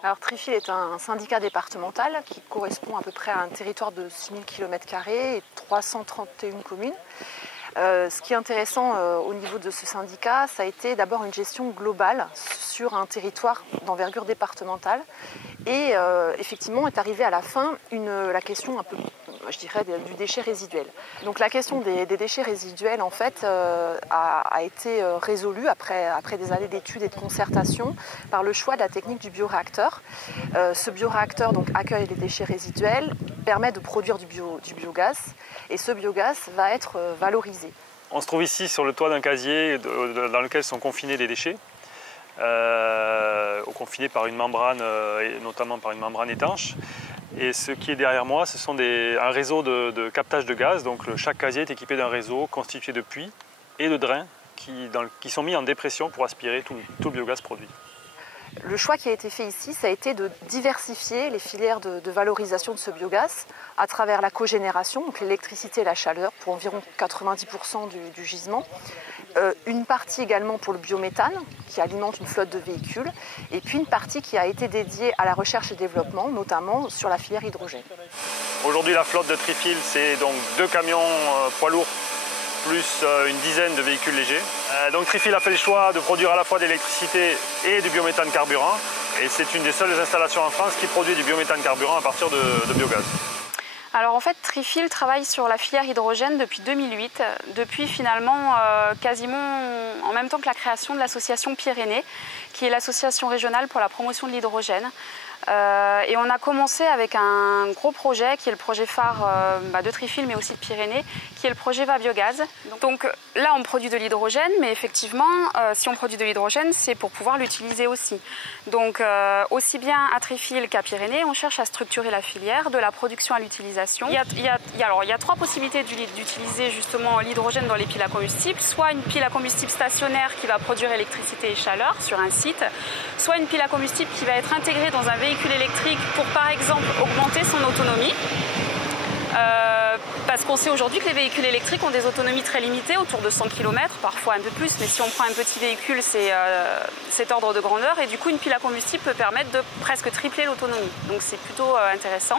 Alors Trifil est un syndicat départemental qui correspond à peu près à un territoire de 6000 km² et 331 communes. Ce qui est intéressant au niveau de ce syndicat, ça a été d'abord une gestion globale sur un territoire d'envergure départementale. Et effectivement est arrivée à la fin la question un peu, je dirais, du déchet résiduel. Donc la question des déchets résiduels en fait a été résolue après des années d'études et de concertation par le choix de la technique du bioréacteur. Ce bioréacteur donc accueille les déchets résiduels, permet de produire du biogaz et ce biogaz va être valorisé. On se trouve ici sur le toit d'un casier dans lequel sont confinés les déchets. Confinés par une membrane, et notamment par une membrane étanche. Et ce qui est derrière moi, ce sont un réseau de captage de gaz. Donc chaque casier est équipé d'un réseau constitué de puits et de drains qui sont mis en dépression pour aspirer tout le biogaz produit. Le choix qui a été fait ici, ça a été de diversifier les filières de valorisation de ce biogaz à travers la cogénération, donc l'électricité et la chaleur pour environ 90% du gisement. Une partie également pour le biométhane qui alimente une flotte de véhicules et puis une partie qui a été dédiée à la recherche et développement, notamment sur la filière hydrogène. Aujourd'hui la flotte de Trifil, c'est donc 2 camions poids lourds plus une dizaine de véhicules légers. Donc Trifil a fait le choix de produire à la fois de l'électricité et du biométhane carburant et c'est une des seules installations en France qui produit du biométhane carburant à partir de biogaz. Alors en fait, Trifil travaille sur la filière hydrogène depuis 2008, depuis finalement quasiment en même temps que la création de l'association Pyrénées, qui est l'association régionale pour la promotion de l'hydrogène. Et on a commencé avec un gros projet qui est le projet phare de Trifil mais aussi de Pyrénées, qui est le projet VaBiogaz. Donc là on produit de l'hydrogène, mais effectivement si on produit de l'hydrogène c'est pour pouvoir l'utiliser aussi. Donc aussi bien à Trifil qu'à Pyrénées on cherche à structurer la filière de la production à l'utilisation. Il y a 3 possibilités d'utiliser justement l'hydrogène dans les piles à combustible, soit une pile à combustible stationnaire qui va produire électricité et chaleur sur un site, soit une pile à combustible qui va être intégrée dans un véhicule électrique pour par exemple augmenter son autonomie. Parce qu'on sait aujourd'hui que les véhicules électriques ont des autonomies très limitées, autour de 100 km, parfois un peu plus, mais si on prend un petit véhicule, c'est cet ordre de grandeur, et du coup une pile à combustible peut permettre de presque tripler l'autonomie, donc c'est plutôt intéressant.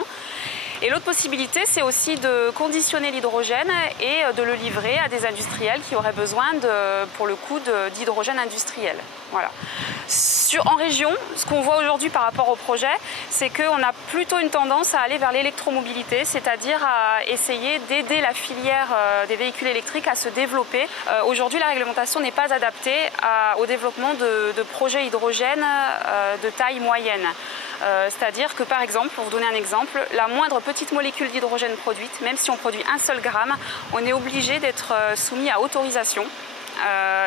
Et l'autre possibilité, c'est aussi de conditionner l'hydrogène et de le livrer à des industriels qui auraient besoin, pour le coup, d'hydrogène industriel. Voilà. En région, ce qu'on voit aujourd'hui par rapport au projet, c'est qu'on a plutôt une tendance à aller vers l'électromobilité, c'est-à-dire à essayer d'aider la filière des véhicules électriques à se développer. Aujourd'hui, la réglementation n'est pas adaptée au développement de projets hydrogène de taille moyenne. C'est-à-dire que par exemple, pour vous donner un exemple, la moindre petite molécule d'hydrogène produite, même si on produit un seul gramme, on est obligé d'être soumis à autorisation.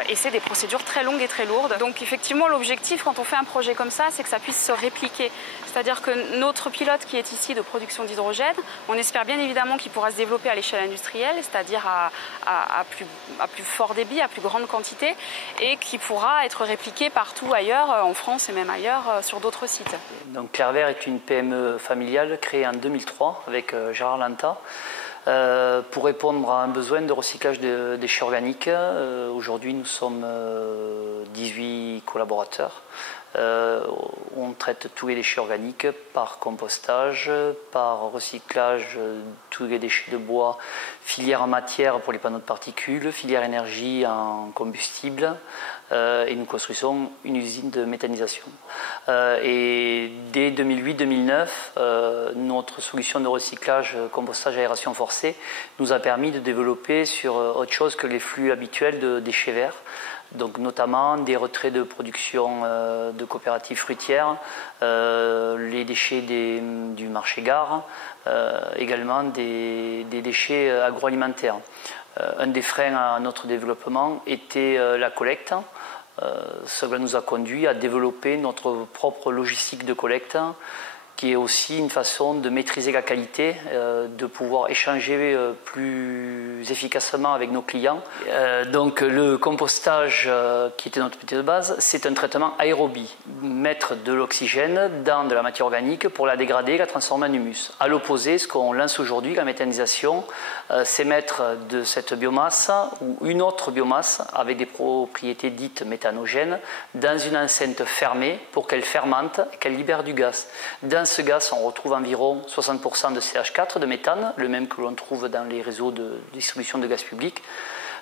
Et c'est des procédures très longues et très lourdes. Donc effectivement, l'objectif quand on fait un projet comme ça, c'est que ça puisse se répliquer. C'est-à-dire que notre pilote qui est ici de production d'hydrogène, on espère bien évidemment qu'il pourra se développer à l'échelle industrielle, c'est-à-dire à plus fort débit, à plus grande quantité, et qui pourra être répliqué partout ailleurs, en France et même ailleurs, sur d'autres sites. Donc Clairvert est une PME familiale créée en 2003 avec Gérard Lanta. Pour répondre à un besoin de recyclage de déchets organiques. Aujourd'hui, nous sommes 18 collaborateurs. On traite tous les déchets organiques par compostage, par recyclage, tous les déchets de bois, filière en matière pour les panneaux de particules, filière énergie en combustible, et nous construisons une usine de méthanisation. Et dès 2008-2009, notre solution de recyclage, compostage, aération forcée nous a permis de développer sur autre chose que les flux habituels de déchets verts. Donc notamment des retraits de production de coopératives fruitières, les déchets du marché gare, également des déchets agroalimentaires. Un des freins à notre développement était la collecte. Cela nous a conduit à développer notre propre logistique de collecte qui est aussi une façon de maîtriser la qualité, de pouvoir échanger plus efficacement avec nos clients. Donc le compostage, qui était notre métier de base, c'est un traitement aérobie. Mettre de l'oxygène dans de la matière organique pour la dégrader, la transformer en humus. À l'opposé, ce qu'on lance aujourd'hui, la méthanisation, c'est mettre de cette biomasse ou une autre biomasse avec des propriétés dites méthanogènes dans une enceinte fermée pour qu'elle fermente, qu'elle libère du gaz. Dans ce gaz, on retrouve environ 60% de CH4, de méthane, le même que l'on trouve dans les réseaux de distribution de gaz public.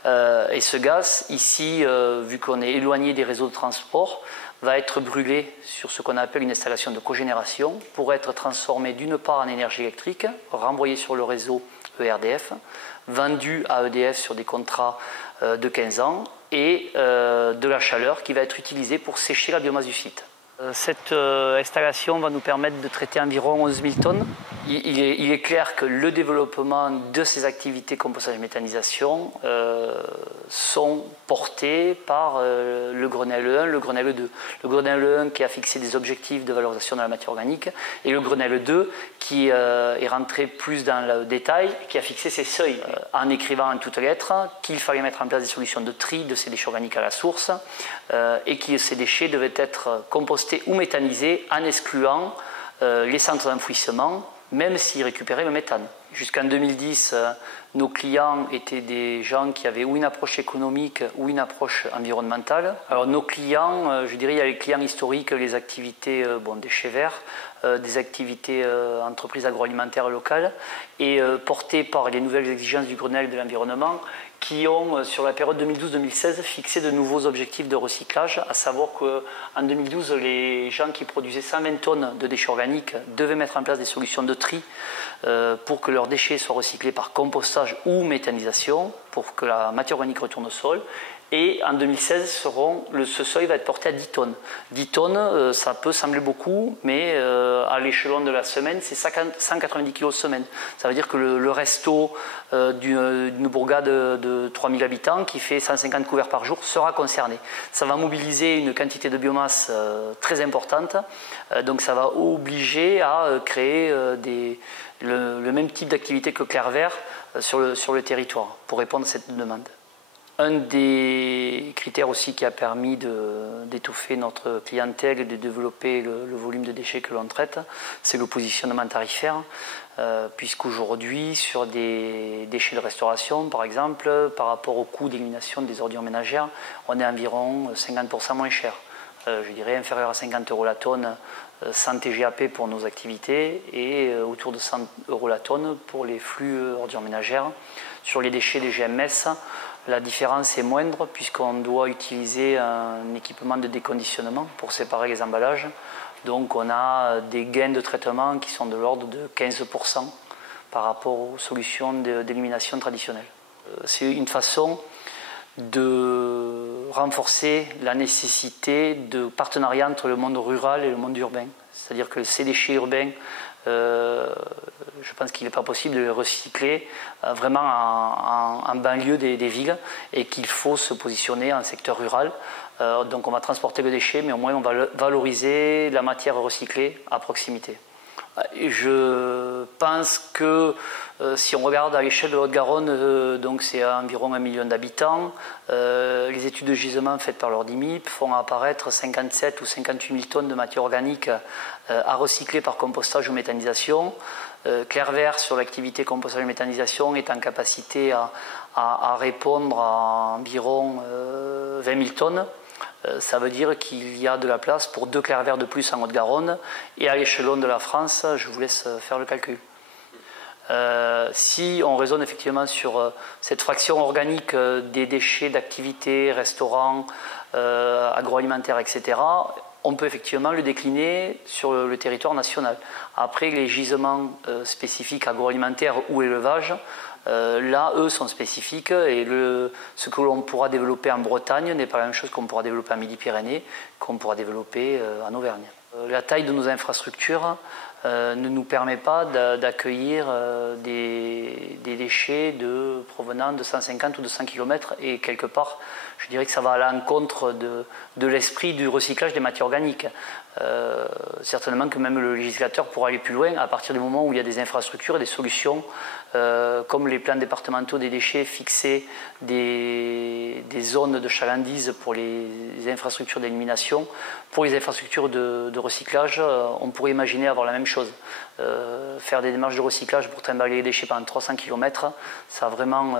Et ce gaz, ici, vu qu'on est éloigné des réseaux de transport, va être brûlé sur ce qu'on appelle une installation de cogénération pour être transformé d'une part en énergie électrique, renvoyé sur le réseau ERDF, vendu à EDF sur des contrats de 15 ans et de la chaleur qui va être utilisée pour sécher la biomasse du site. Cette installation va nous permettre de traiter environ 11 000 tonnes. Il est clair que le développement de ces activités compostage et méthanisation sont portés par le Grenelle 1, le Grenelle 2. Le Grenelle 1 qui a fixé des objectifs de valorisation de la matière organique et le Grenelle 2 qui est rentré plus dans le détail, qui a fixé ses seuils en écrivant en toutes lettres qu'il fallait mettre en place des solutions de tri de ces déchets organiques à la source et que ces déchets devaient être compostés ou méthanisés en excluant les centres d'enfouissement, même s'ils récupéraient le méthane. Jusqu'en 2010, nos clients étaient des gens qui avaient ou une approche économique ou une approche environnementale. Alors nos clients, je dirais, il y a les clients historiques, les activités déchets verts, des activités entreprises agroalimentaires locales et portées par les nouvelles exigences du Grenelle de l'environnement qui ont, sur la période 2012-2016, fixé de nouveaux objectifs de recyclage, à savoir qu'en 2012, les gens qui produisaient 120 tonnes de déchets organiques devaient mettre en place des solutions de tri pour que leurs déchets soient recyclés par compostage ou méthanisation, pour que la matière organique retourne au sol. Et en 2016, ce seuil va être porté à 10 tonnes. 10 tonnes, ça peut sembler beaucoup, mais à l'échelon de la semaine, c'est 190 kg semaine. Ça veut dire que le resto d'une bourgade de 3000 habitants qui fait 150 couverts par jour sera concerné. Ça va mobiliser une quantité de biomasse très importante, donc ça va obliger à créer le même type d'activité que Clair Vert sur le territoire pour répondre à cette demande. Un des critères aussi qui a permis d'étoffer notre clientèle et de développer le volume de déchets que l'on traite, c'est le positionnement tarifaire, puisqu'aujourd'hui, sur des déchets de restauration, par exemple, par rapport au coût d'élimination des ordures ménagères, on est environ 50% moins cher. Je dirais inférieur à 50 € la tonne sans TGAP pour nos activités et autour de 100 € la tonne pour les flux ordures ménagères. Sur les déchets des GMS, la différence est moindre puisqu'on doit utiliser un équipement de déconditionnement pour séparer les emballages. Donc on a des gains de traitement qui sont de l'ordre de 15% par rapport aux solutions d'élimination traditionnelles. C'est une façon de renforcer la nécessité de partenariat entre le monde rural et le monde urbain. C'est-à-dire que ces déchets urbains, je pense qu'il n'est pas possible de les recycler vraiment en banlieue des villes et qu'il faut se positionner en secteur rural. Donc on va transporter le déchet, mais au moins on va valoriser la matière recyclée à proximité. Je pense que si on regarde à l'échelle de Haute-Garonne, donc c'est à environ 1 million d'habitants, les études de gisement faites par l'Ordimip font apparaître 57 ou 58 000 tonnes de matière organique à recycler par compostage ou méthanisation. Clair Vert, sur l'activité compostage et méthanisation, est en capacité à répondre à environ 20 000 tonnes. Ça veut dire qu'il y a de la place pour 2 Clair Vert de plus en Haute-Garonne et à l'échelon de la France, je vous laisse faire le calcul. Si on raisonne effectivement sur cette fraction organique des déchets d'activités, restaurants, agroalimentaires, etc., on peut effectivement le décliner sur le territoire national. Après, les gisements spécifiques agroalimentaires ou élevage, là, eux, sont spécifiques et ce que l'on pourra développer en Bretagne n'est pas la même chose qu'on pourra développer en Midi-Pyrénées, qu'on pourra développer en Auvergne. La taille de nos infrastructures ne nous permet pas d'accueillir des déchets provenant de 150 ou de 100 km. Et quelque part, je dirais que ça va à l'encontre de l'esprit du recyclage des matières organiques. Certainement que même le législateur pourra aller plus loin à partir du moment où il y a des infrastructures et des solutions comme les plans départementaux des déchets, fixer des zones de chalandise pour les infrastructures d'élimination. Pour les infrastructures de recyclage, on pourrait imaginer avoir la même chose. Faire des démarches de recyclage pour trimballer les déchets pendant 300 km, ça a vraiment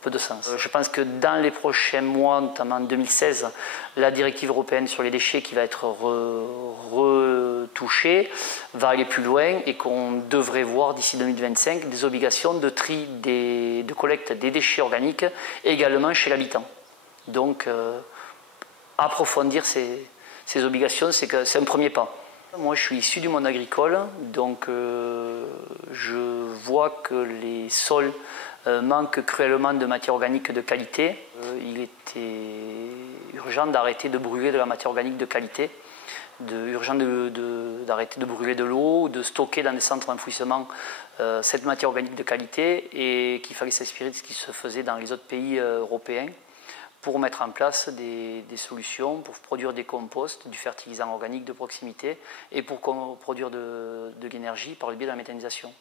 peu de sens. Je pense que dans les prochains mois, notamment en 2016, la directive européenne sur les déchets qui va être retouchée va aller plus loin et qu'on devrait voir d'ici 2025 des obligations de tri, de collecte des déchets organiques également chez l'habitant. Donc approfondir ces obligations, c'est un premier pas. Moi, je suis issu du monde agricole, donc je vois que les sols manquent cruellement de matière organique de qualité. Il était urgent d'arrêter de brûler de la matière organique de qualité, urgent d'arrêter de brûler de l'eau, de stocker dans des centres d'enfouissement cette matière organique de qualité, et qu'il fallait s'inspirer de ce qui se faisait dans les autres pays européens pour mettre en place des solutions, pour produire des composts, du fertilisant organique de proximité et pour produire de l'énergie par le biais de la méthanisation.